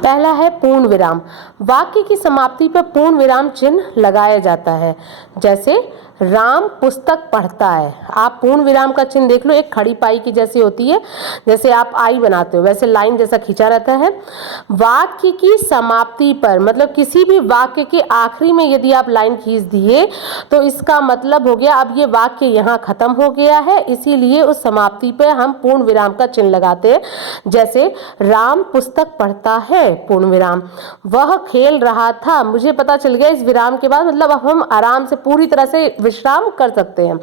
पहला है पूर्ण विराम। वाक्य की समाप्ति पर पूर्ण विराम चिन्ह लगाया जाता है। जैसे राम पुस्तक पढ़ता है, आप पूर्ण विराम का चिन्ह देख लो, एक खड़ी पाई की जैसी होती है, जैसे आप आई बनाते हो वैसे लाइन जैसा खींचा रहता है। वाक्य की समाप्ति पर, मतलब किसी भी वाक्य के आखिरी में यदि आप लाइन खींच दिए तो इसका मतलब हो गया अब ये वाक्य यहाँ खत्म हो गया है, इसीलिए उस समाप्ति पर हम पूर्ण विराम का चिन्ह लगाते हैं। जैसे राम पुस्तक पढ़ता है, पूर्ण विराम। वह खेल रहा था, मुझे पता चल गया इस विराम के बाद मतलब अब हम आराम से पूरी तरह से विश्राम कर सकते हैं।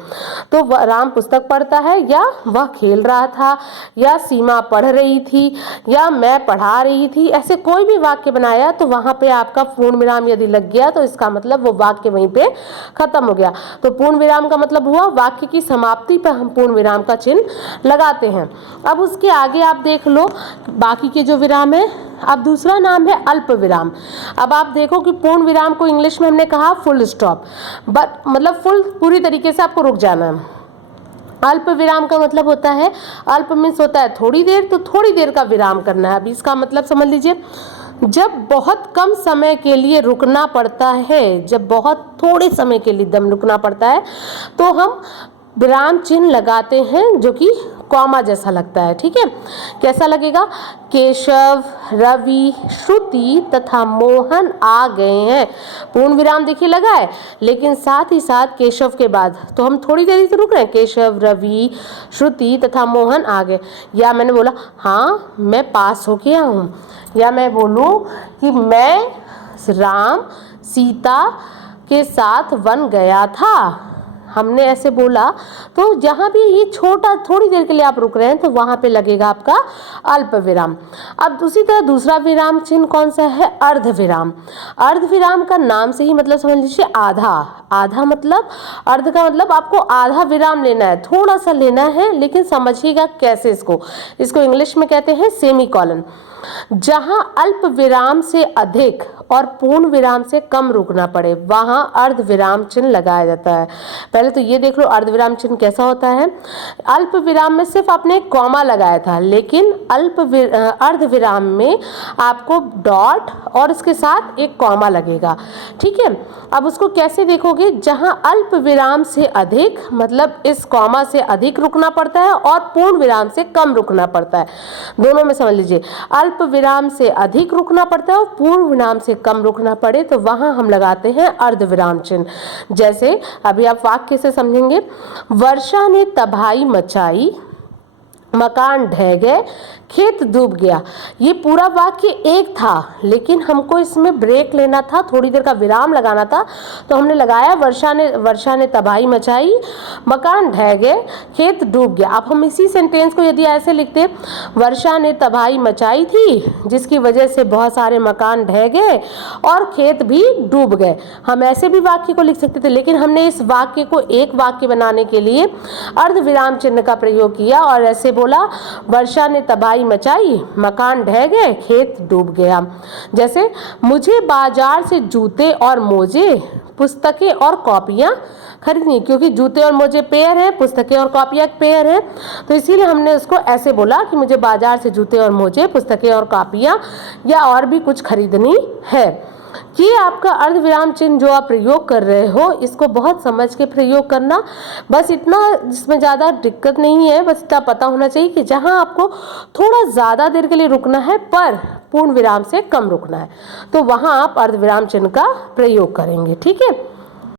तो राम पुस्तक पढ़ता है, या वह खेल रहा था, या सीमा पढ़ रही थी, या मैं पढ़ा रही थी, ऐसे कोई भी वाक्य बनाया तो वहां पे आपका पूर्ण विराम यदि लग गया तो इसका मतलब वो वाक्य वहीं पे खत्म हो गया। तो पूर्ण विराम का मतलब हुआ वाक्य की समाप्ति पर हम पूर्ण विराम का चिन्ह लगाते हैं। अब उसके आगे आप देख लो बाकी के जो विराम है। अब दूसरा नाम है अल्प विराम। अब आप देखो कि पूर्ण विराम को इंग्लिश में हमने कहा फुल स्टॉप, बट मतलब फुल पूरी तरीके से आपको रुक जाना है। अल्प विराम का मतलब होता है, अल्प मीन्स होता है थोड़ी देर, तो थोड़ी देर का विराम करना है। अभी इसका मतलब समझ लीजिए, जब बहुत कम समय के लिए रुकना पड़ता है, जब बहुत थोड़े समय के लिए दम रुकना पड़ता है तो हम विराम चिन्ह लगाते हैं जो कि कॉमा जैसा लगता है। ठीक है, कैसा लगेगा? केशव, रवि, श्रुति तथा मोहन आ गए हैं। पूर्ण विराम देखिए लगा है, लेकिन साथ ही साथ केशव के बाद तो हम थोड़ी देर ही तो रुक रहे हैं। केशव, रवि, श्रुति तथा मोहन आ गए। या मैंने बोला हाँ मैं पास हो गया हूँ, या मैं बोलूँ कि मैं राम सीता के साथ वन गया था, हमने ऐसे बोला। तो जहाँ भी ये छोटा थोड़ी देर के लिए आप रुक रहे हैं तो वहाँ पे लगेगा आपका अल्प विराम। अब दूसरी तरह दूसरा विराम चिन्ह कौन सा है? अर्ध विराम। अर्ध विराम का नाम से ही मतलब समझ लीजिए आधा। आधा मतलब, अर्ध का मतलब आपको आधा विराम लेना है, थोड़ा सा लेना है, लेकिन समझिएगा कैसे। इसको इंग्लिश में कहते हैं सेमी कॉलन। जहां अल्प विराम से अधिक और पूर्ण विराम से कम रुकना पड़े वहां अर्ध विराम चिन्ह लगाया जाता है। पहले तो ये देख लो अर्ध विराम चिन्ह कैसा होता है। अल्प विराम में सिर्फ आपने एक कॉमा लगाया था, लेकिन अर्ध विराम में आपको डॉट और उसके साथ एक कॉमा लगेगा। ठीक है, अब उसको कैसे देखोगे? जहां अल्प विराम से अधिक मतलब इस कॉमा से अधिक रुकना पड़ता है और पूर्ण विराम से कम रुकना पड़ता है, दोनों में समझ लीजिए। अल्प विराम से अधिक रुकना पड़ता है और पूर्ण विराम से कम रुकना पड़े तो वहां हम लगाते हैं अर्ध विराम चिन्ह। जैसे अभी आप वाक्य से समझेंगे, वर्षा ने तबाही मचाई, मकान ढह गए, खेत डूब गया। ये पूरा वाक्य एक था, लेकिन हमको इसमें ब्रेक लेना था, थोड़ी देर का विराम लगाना था, तो हमने लगाया वर्षा ने तबाही मचाई, मकान ढह गए, खेत डूब गया। अब हम इसी सेंटेंस को यदि ऐसे लिखते, वर्षा ने तबाही मचाई थी जिसकी वजह से बहुत सारे मकान ढह गए और खेत भी डूब गए, हम ऐसे भी वाक्य को लिख सकते थे। लेकिन हमने इस वाक्य को एक वाक्य बनाने के लिए अर्ध विराम चिन्ह का प्रयोग किया और ऐसे बोला, वर्षा ने तबाही मचाई, मकान ढह गए, खेत डूब गया। जैसे मुझे बाजार से जूते और मोजे, पुस्तकें और कॉपियां खरीदनी, क्योंकि जूते और मोजे पेयर है, पुस्तकें और कॉपियां पेयर है, तो इसीलिए हमने उसको ऐसे बोला कि मुझे बाजार से जूते और मोजे, पुस्तकें और कॉपियां या और भी कुछ खरीदनी है। ये आपका अर्ध विराम चिन्ह जो आप प्रयोग कर रहे हो, इसको बहुत समझ के प्रयोग करना, बस इतना, इसमें ज़्यादा दिक्कत नहीं है, बस इतना पता होना चाहिए कि जहां आपको थोड़ा ज़्यादा देर के लिए रुकना है पर पूर्ण विराम से कम रुकना है, तो वहां आप अर्ध विराम चिन्ह का प्रयोग करेंगे। ठीक है।